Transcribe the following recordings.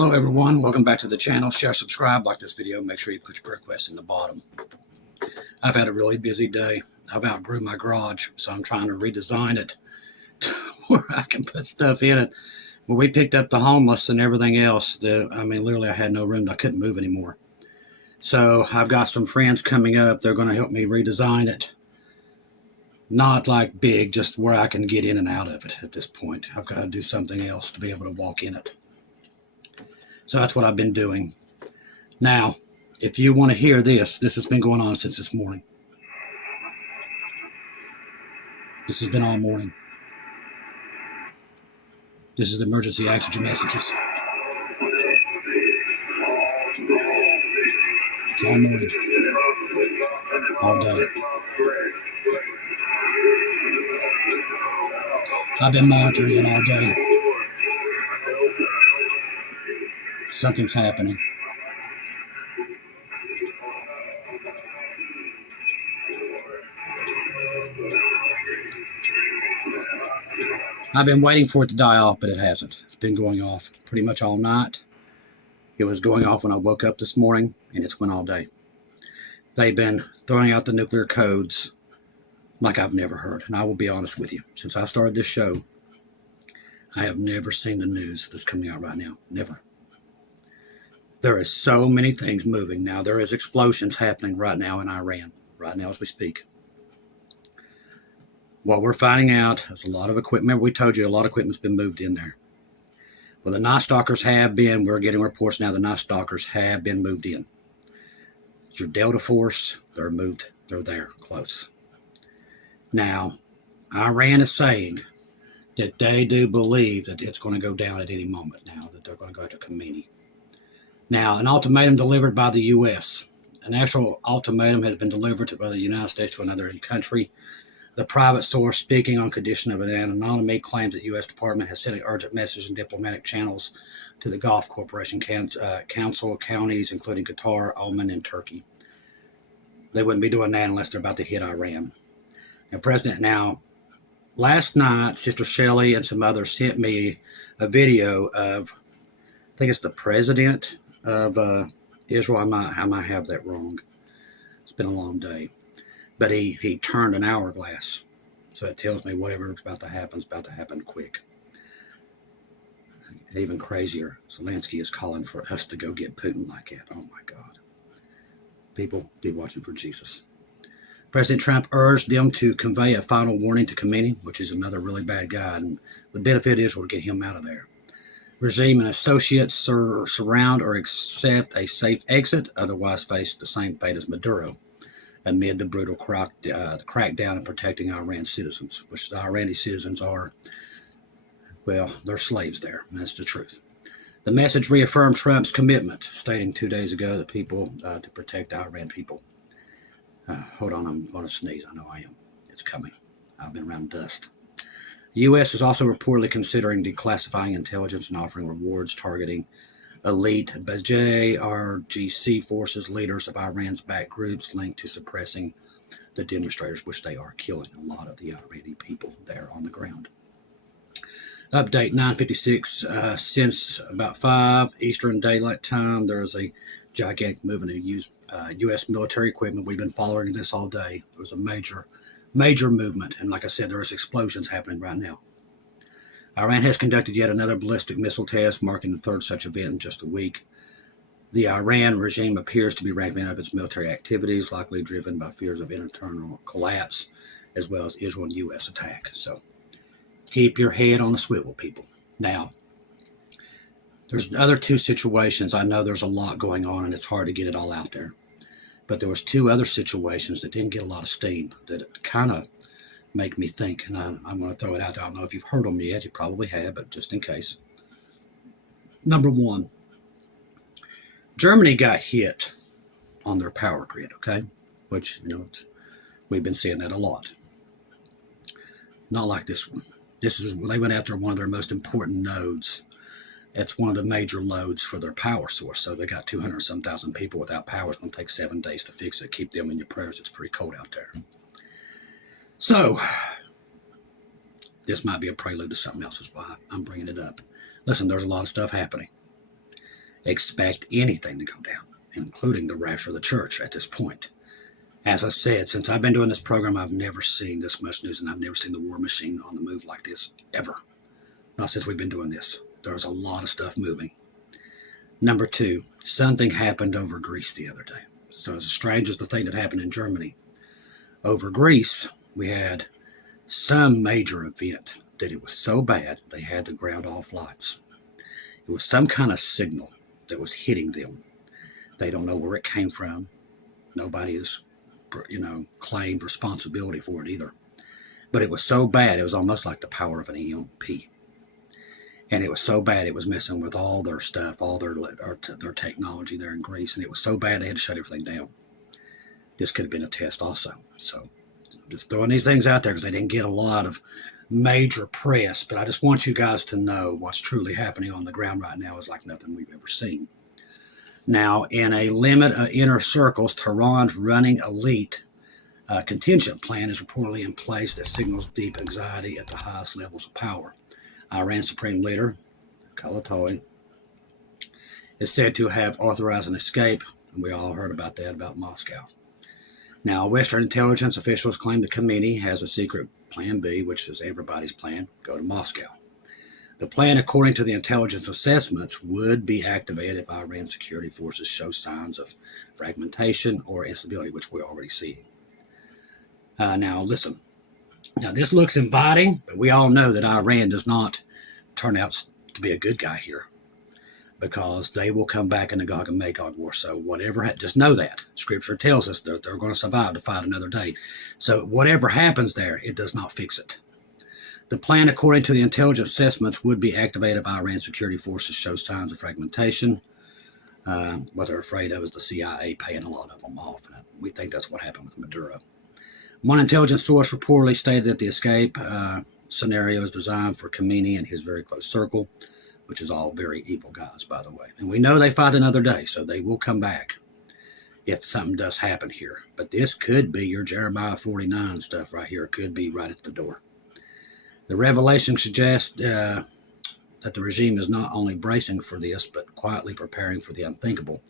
Hello everyone, welcome back to the channel. Share, subscribe, like this video, make sure you put your request in the bottom. I've had a really busy day. I've outgrew my garage, so I'm trying to redesign it to where I can put stuff in it. When we picked up the homeless and everything else, literally I had no room. I couldn't move anymore. So I've got some friends coming up. They're going to help me redesign it. Not like big, just where I can get in and out of it at this point. I've got to do something else to be able to walk in it. So that's what I've been doing. Now, if you want to hear this has been going on since this morning. This has been all morning. This is the emergency oxygen messages. It's all morning. All day. I've been monitoring it all day. Something's happening. I've been waiting for it to die off, but it hasn't. It's been going off pretty much all night. It was going off when I woke up this morning, and it's went all day. They've been throwing out the nuclear codes like I've never heard. And I will be honest with you. Since I've started this show, I have never seen the news that's coming out right now. Never. There is so many things moving now. There is explosions happening right now in Iran, right now as we speak. What we're finding out is a lot of equipment. Remember, we told you a lot of equipment's been moved in there. Well, the Night Stalkers have been. We're getting reports now the Night Stalkers have been moved in. It's your Delta Force. They're moved. They're there, close. Now, Iran is saying that they do believe that it's going to go down at any moment now, that they're going to go after Khomeini. Now, an ultimatum delivered by the U.S. An actual ultimatum has been delivered by the United States to another country. The private source, speaking on condition of an anonymity, claims that U.S. Department has sent an urgent message in diplomatic channels to the Gulf Corporation Council counties, including Qatar, Oman, and Turkey. They wouldn't be doing that unless they're about to hit Iran. Now, last night, Sister Shelley and some others sent me a video of, I think it's the president of Israel. I might have that wrong. It's been a long day. But he turned an hourglass. So it tells me whatever's about to happen is about to happen quick. Even crazier, Zelensky is calling for us to go get Putin like that. Oh my God. People, be watching for Jesus. President Trump urged them to convey a final warning to Khomeini, which is another really bad guy, and would benefit Israel to get him out of there. Regime and associates surround or accept a safe exit, otherwise face the same fate as Maduro, amid the brutal crackdown in protecting Iran's citizens, which the Iranian citizens are, well, they're slaves there. That's the truth. The message reaffirmed Trump's commitment, stating 2 days ago that people to protect the Iran people. Hold on, I'm going to sneeze. I know I am. It's coming. I've been around dust. The U.S. is also reportedly considering declassifying intelligence and offering rewards targeting elite JRGC forces, leaders of Iran's backed groups linked to suppressing the demonstrators, which they are killing a lot of the Iranian people there on the ground. Update 9:56. Since about 5 Eastern Daylight Time, there is a gigantic movement of U.S. military equipment. We've been following this all day. There was a major movement, and like I said, there is explosions happening right now. Iran has conducted yet another ballistic missile test, marking the third such event in just a week. The Iran regime appears to be ramping up its military activities, likely driven by fears of internal collapse, as well as Israel and U.S. attack. So keep your head on the swivel, people. Now, there's other two situations. I know there's a lot going on, and it's hard to get it all out there. But there was two other situations that didn't get a lot of steam that kind of make me think, and I'm going to throw it out there. I don't know if you've heard them yet. You probably have, but just in case. Number one, Germany got hit on their power grid, okay? Which, we've been seeing that a lot. Not like this one. They went after one of their most important nodes. It's one of the major loads for their power source. So they got 200-some thousand people without power. It's going to take 7 days to fix it. Keep them in your prayers. It's pretty cold out there. So, this might be a prelude to something else, is why I'm bringing it up. Listen, there's a lot of stuff happening. expect anything to go down, including the rapture of the church at this point. As I said, since I've been doing this program, I've never seen this much news, and I've never seen the war machine on the move like this, ever. Not since we've been doing this. There's a lot of stuff moving. Number two, something happened over Greece the other day. So as strange as the thing that happened in Germany, over Greece, we had some major event that it was so bad they had to ground all flights. It was some kind of signal that was hitting them. They don't know where it came from. Nobody has, claimed responsibility for it either. But it was so bad, it was almost like the power of an EMP. And it was so bad, it was messing with all their stuff, all their technology there in Greece. And it was so bad, they had to shut everything down. This could have been a test also. So I'm just throwing these things out there because they didn't get a lot of major press. But I just want you guys to know what's truly happening on the ground right now is like nothing we've ever seen. Now, in a limit of inner circles, Tehran's running elite contingent plan is reportedly in place that signals deep anxiety at the highest levels of power. Iran Supreme Leader, Khamenei, is said to have authorized an escape, and we all heard about that, about Moscow. Now, Western intelligence officials claim that Khamenei has a secret plan B, which is everybody's plan, go to Moscow. The plan, according to the intelligence assessments, would be activated if Iran's security forces show signs of fragmentation or instability, which we're already seeing. Now, listen. Now, this looks inviting, but we all know that Iran does not turn out to be a good guy here because they will come back in the Gog and Magog war. So whatever, just know that. Scripture tells us that they're going to survive to fight another day. So whatever happens there, it does not fix it. The plan, according to the intelligence assessments, would be activated if Iran's security forces show signs of fragmentation. What they're afraid of is the CIA paying a lot of them off. And we think that's what happened with Maduro. One intelligence source reportedly stated that the escape scenario is designed for Khamenei and his very close circle, which is all very evil guys, by the way. And we know they fight another day, so they will come back if something does happen here. But this could be your Jeremiah 49 stuff right here. It could be right at the door. The revelation suggests that the regime is not only bracing for this, but quietly preparing for the unthinkable.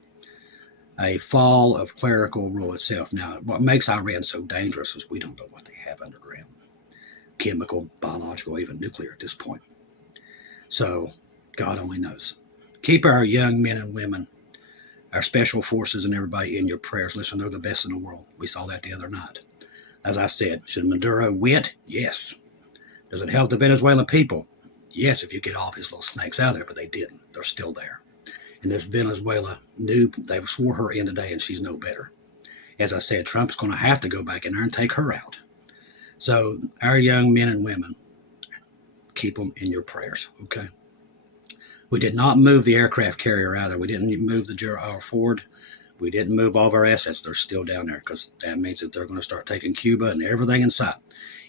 A fall of clerical rule itself. Now, what makes Iran so dangerous is we don't know what they have underground. Chemical, biological, even nuclear at this point. So, God only knows. Keep our young men and women, our special forces and everybody in your prayers. Listen, they're the best in the world. We saw that the other night. As I said, should Maduro win? Yes. Does it help the Venezuelan people? Yes, if you get all of his little snakes out of there, but they didn't. They're still there. And this Venezuela knew, they swore her in today, and she's no better. As I said, Trump's going to have to go back in there and take her out. So our young men and women, keep them in your prayers, okay? We did not move the aircraft carrier out of there. We didn't move the Gerald Ford. We didn't move all of our assets. They're still down there because that means that they're going to start taking Cuba and everything inside.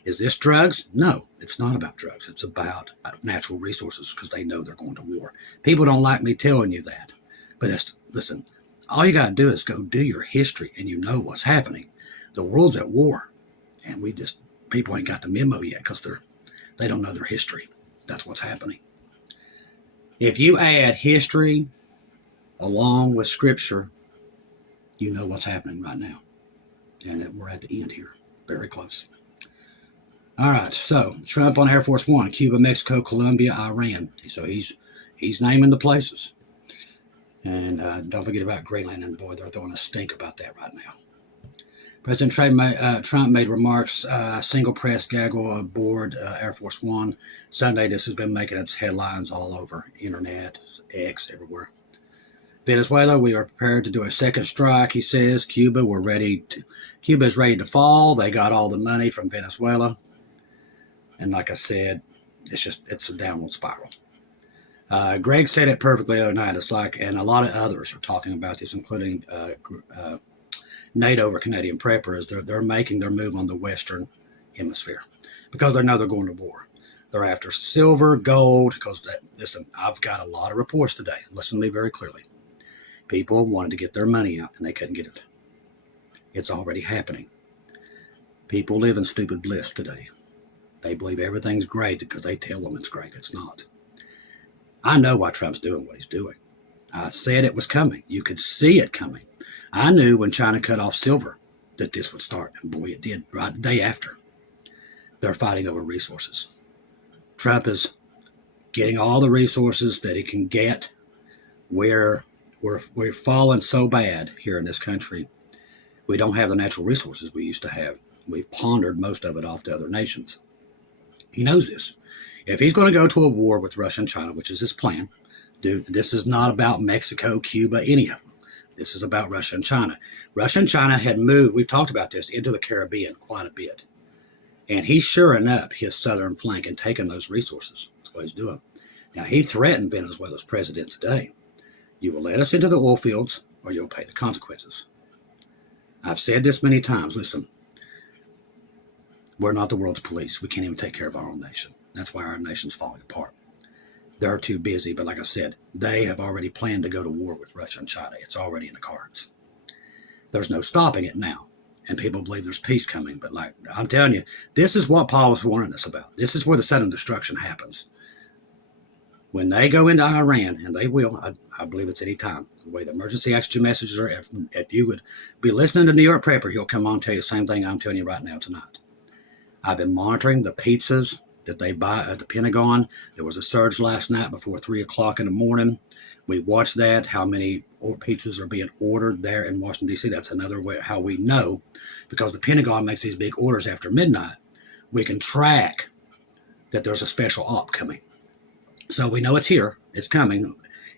Is this drugs? No, it's not about drugs. It's about natural resources because they know they're going to war. People don't like me telling you that. But listen, all you got to do is go do your history and you know what's happening. The world's at war. And people ain't got the memo yet because they don't know their history. That's what's happening. If you add history along with scripture, you know what's happening right now. And that we're at the end here. Very close. All right, so Trump on Air Force One, Cuba, Mexico, Colombia, Iran. So he's naming the places. And don't forget about Greenland, and boy, they're throwing a stink about that right now. President Trump made remarks, single press gaggle aboard Air Force One. Sunday, this has been making its headlines all over, internet, X, everywhere. Venezuela, we are prepared to do a second strike, he says. Cuba is ready to fall. They got all the money from Venezuela. And like I said, it's a downward spiral. Greg said it perfectly the other night. It's like, and a lot of others are talking about this, including NATO or Canadian preppers. They're making their move on the Western Hemisphere because they know they're going to war. They're after silver, gold, because listen, I've got a lot of reports today. Listen to me very clearly. People wanted to get their money out and they couldn't get it. It's already happening. People live in stupid bliss today. They believe everything's great because they tell them it's great. It's not. I know why Trump's doing what he's doing. I said it was coming. You could see it coming. I knew when China cut off silver that this would start, and boy, it did. Right the day after, they're fighting over resources. Trump is getting all the resources that he can get. Where we're falling so bad here in this country, we don't have the natural resources we used to have. We've pondered most of it off to other nations. He knows this. If he's going to go to a war with Russia and China, which is his plan, dude, this is not about Mexico, Cuba, any of them. This is about Russia and China. Russia and China had moved, we've talked about this, into the Caribbean quite a bit. And he's shoring up his southern flank and taking those resources. That's what he's doing. Now, he threatened Venezuela's president today. You will let us into the oil fields or you'll pay the consequences. I've said this many times. Listen, we're not the world's police. We can't even take care of our own nation. That's why our nation's falling apart. They're too busy, but like I said, they have already planned to go to war with Russia and China. It's already in the cards. There's no stopping it now, and people believe there's peace coming, but like I'm telling you, this is what Paul was warning us about. This is where the sudden destruction happens. When they go into Iran, and they will, I believe it's any time, the way the emergency oxygen messages are, if you would be listening to New York Prepper, he'll come on and tell you the same thing I'm telling you right now tonight. I've been monitoring the pizzas that they buy at the Pentagon. There was a surge last night before 3 o'clock in the morning. We watched that, how many pizzas are being ordered there in Washington, D.C. That's another way how we know, because the Pentagon makes these big orders after midnight. We can track that there's a special op coming. So we know it's here. It's coming.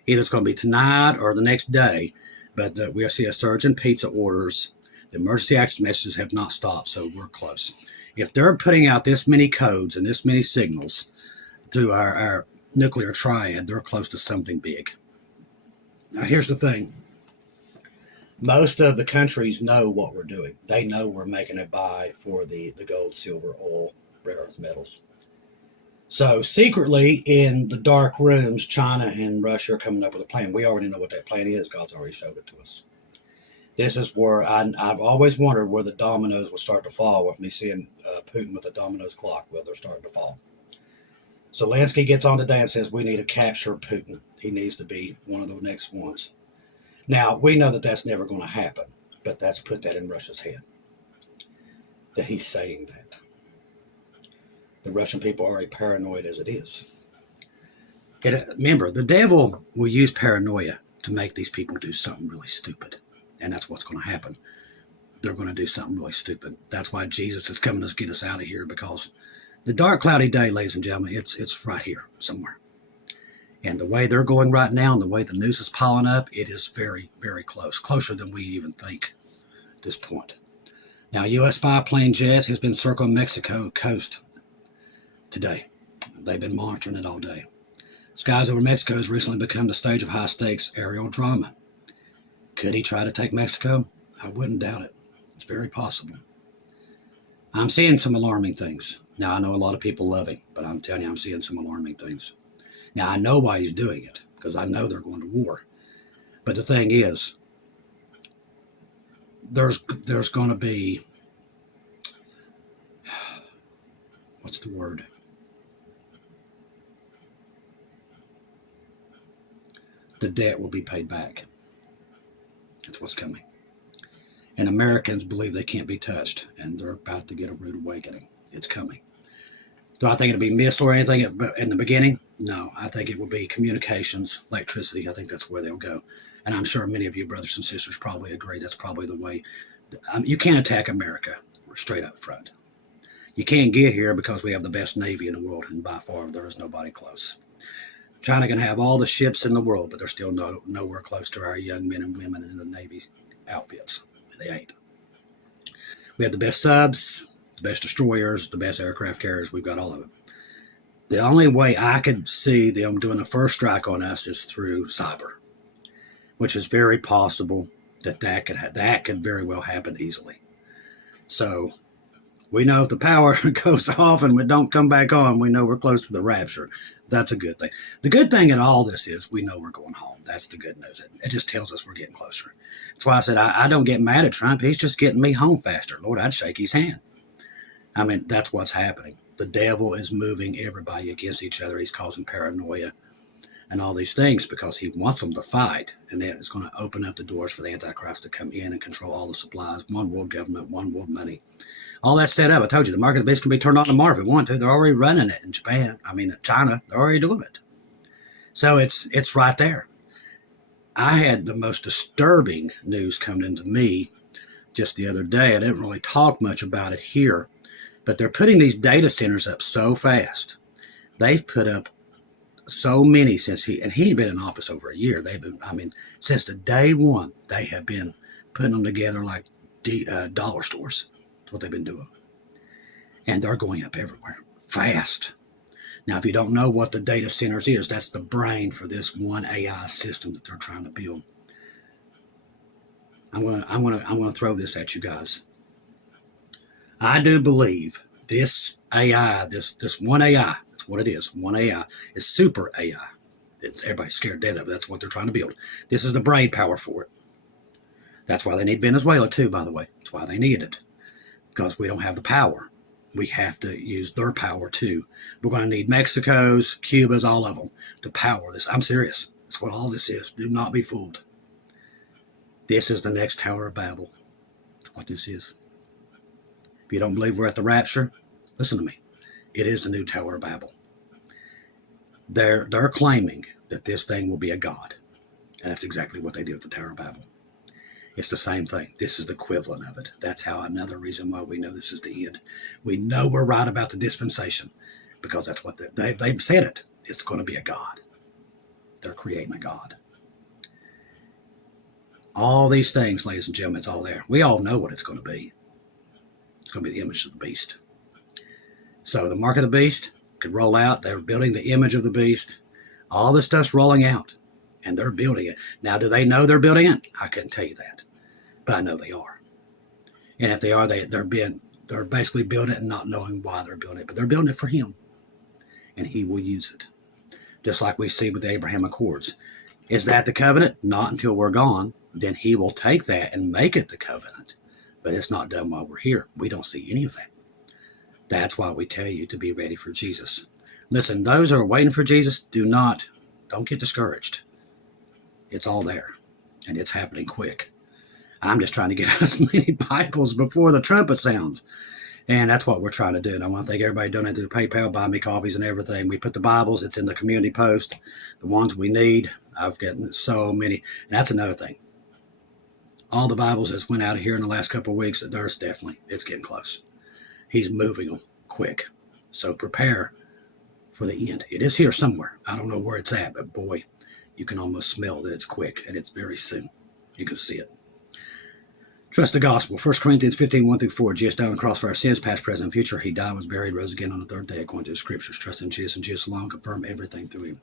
Either it's going to be tonight or the next day. But we'll see a surge in pizza orders. The emergency action messages have not stopped, so we're close. If they're putting out this many codes and this many signals through our nuclear triad, they're close to something big. Now, here's the thing. Most of the countries know what we're doing. They know we're making a buy for the gold, silver, oil, rare earth metals. So secretly in the dark rooms, China and Russia are coming up with a plan. We already know what that plan is. God's already showed it to us. This is where I've always wondered where the dominoes will start to fall with me seeing Putin with a dominoes clock. Well, they're starting to fall. Zelensky gets on today and says we need to capture Putin. He needs to be one of the next ones. Now, we know that that's never going to happen, but that's put that in Russia's head, that he's saying that. The Russian people are already paranoid as it is. Remember, the devil will use paranoia to make these people do something really stupid. And that's what's going to happen. They're going to do something really stupid. That's why Jesus is coming to get us out of here, because the dark, cloudy day, ladies and gentlemen, it's right here somewhere. And the way they're going right now and the way the news is piling up, it is very, very close. Closer than we even think at this point. Now, U.S. biplane jets has been circling Mexico coast today. They've been monitoring it all day. Skies over Mexico has recently become the stage of high-stakes aerial drama. Could he try to take Mexico? I wouldn't doubt it. It's very possible. I'm seeing some alarming things. Now, I know a lot of people love him, but I'm telling you, I'm seeing some alarming things. Now, I know why he's doing it, because I know they're going to war. But the thing is, there's going to be, what's the word? The debt will be paid back. That's what's coming. And Americans believe they can't be touched, and they're about to get a rude awakening. It's coming. Do I think it'll be missile or anything in the beginning? No, I think it will be communications, electricity. I think that's where they'll go. And I'm sure many of you brothers and sisters probably agree that's probably the way. You can't attack America straight up front. You can't get here because we have the best Navy in the world, and by far there is nobody close. China can have all the ships in the world, but they're still nowhere close to our young men and women in the Navy outfits. They ain't. We have the best subs, the best destroyers, the best aircraft carriers. We've got all of it. The only way I could see them doing a first strike on us is through cyber, which is very possible that could very well happen easily. So we know if the power goes off and we don't come back on, we know we're close to the rapture. That's a good thing. The good thing in all this is we know we're going home. That's the good news. It just tells us we're getting closer. That's why I said I don't get mad at Trump. He's just getting me home faster. Lord, I'd shake his hand. I mean, that's what's happening. The devil is moving everybody against each other. He's causing paranoia. and all these things because he wants them to fight. And then it's going to open up the doors for the Antichrist to come in and control all the supplies, one world government, one world money. All that's set up. I told you, the mark of the beast can be turned on tomorrow if we want to. They're already running it in Japan. China. They're already doing it. So it's right there. I had the most disturbing news coming into me just the other day. I didn't really talk much about it here, but they're putting these data centers up so fast. They've put up so many since he ain't been in office over a year. They've been, since the day one, they have been putting them together like dollar stores. That's what they've been doing. And they're going up everywhere, fast. Now, if you don't know what the data centers is, that's the brain for this one AI system that they're trying to build. I'm gonna throw this at you guys. I do believe this AI, this one AI, that's what it is. One AI is super AI. Everybody's scared to death of it. That's what they're trying to build. This is the brain power for it. That's why they need Venezuela too, by the way. That's why they need it, because we don't have the power. We have to use their power too. We're going to need Mexico's, Cuba's, all of them to power this. I'm serious. That's what all this is. Do not be fooled. This is the next Tower of Babel. That's what this is. If you don't believe we're at the rapture, listen to me. It is the new Tower of Babel. They're claiming that this thing will be a god. And that's exactly what they did with the Tower of Babel. It's the same thing. This is the equivalent of it. That's how another reason why we know this is the end. We know we're right about the dispensation because that's what they've said it. It's going to be a god. They're creating a god. All these things, ladies and gentlemen, it's all there. We all know what it's going to be. It's going to be the image of the beast. So the mark of the beast could roll out. They're building the image of the beast. All this stuff's rolling out. And they're building it. Now, do they know they're building it? I couldn't tell you that. But I know they are. And if they are, they're basically building it and not knowing why they're building it. But they're building it for him. And he will use it. Just like we see with the Abraham Accords. Is that the covenant? Not until we're gone. Then he will take that and make it the covenant. But it's not done while we're here. We don't see any of that. That's why we tell you to be ready for Jesus. Listen, those who are waiting for Jesus, don't get discouraged. It's all there, and it's happening quick. I'm just trying to get as many Bibles before the trumpet sounds, and that's what we're trying to do. And I want to thank everybody donating through PayPal, buy me coffees and everything. We put the Bibles, it's in the community post, the ones we need. I've gotten so many, and that's another thing. All the Bibles that's went out of here in the last couple of weeks, it's getting close. He's moving them quick, so prepare for the end. It is here somewhere. I don't know where it's at, but boy, you can almost smell that it's quick, and it's very soon. You can see it. Trust the gospel. 1 Corinthians 15, 1-4. Jesus died on the cross for our sins, past, present, and future. He died, was buried, rose again on the third day, according to the scriptures. Trust in Jesus and Jesus alone. Confirm everything through him.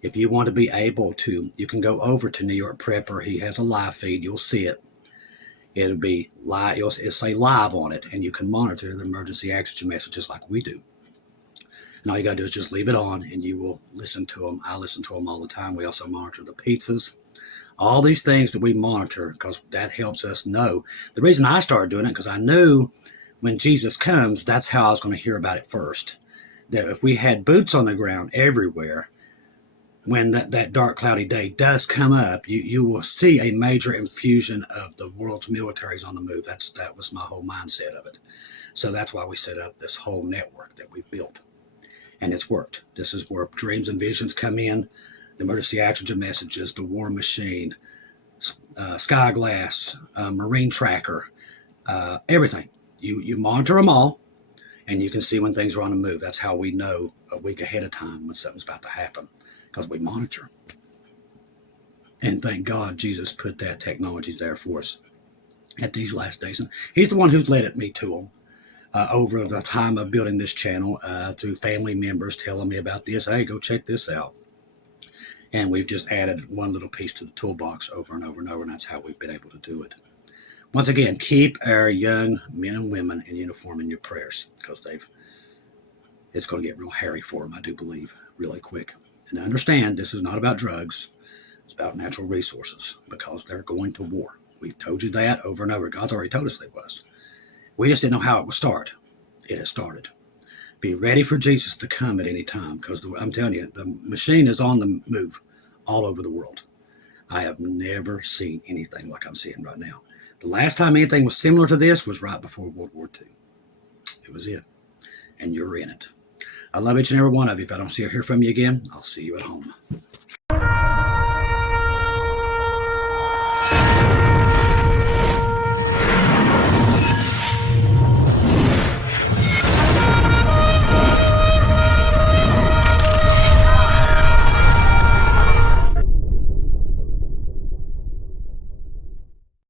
If you want to be able to, you can go over to New York Prepper. He has a live feed. You'll see it. It'll be live. It'll say live on it, and you can monitor the emergency oxygen messages like we do. And all you got to do is just leave it on, and you will listen to them. I listen to them all the time. We also monitor the pizzas. All these things that we monitor, because that helps us know. The reason I started doing it, because I knew when Jesus comes, that's how I was going to hear about it first. That if we had boots on the ground everywhere, when that dark, cloudy day does come up, you will see a major infusion of the world's militaries on the move. That was my whole mindset of it. So that's why we set up this whole network that we've built. And it's worked. This is where dreams and visions come in, the emergency oxygen messages, the war machine, Skyglass, marine tracker, everything. You monitor them all, and you can see when things are on the move. That's how we know a week ahead of time when something's about to happen, because we monitor. And thank God Jesus put that technology there for us at these last days. And he's the one who's led me to them. Over the time of building this channel, through family members telling me about this. Hey, go check this out. And we've just added one little piece to the toolbox over and over and over, and that's how we've been able to do it. Once again, keep our young men and women in uniform in your prayers, because it's going to get real hairy for them, I do believe, really quick. And understand, this is not about drugs. It's about natural resources, because they're going to war. We've told you that over and over. God's already told us they was. We just didn't know how it would start. It has started. Be ready for Jesus to come at any time, because I'm telling you, the machine is on the move. all over the world. I have never seen anything like I'm seeing right now. The last time anything was similar to this was right before World War II. It was it. And you're in it. I love each and every one of you. If I don't see or hear from you again, I'll see you at home.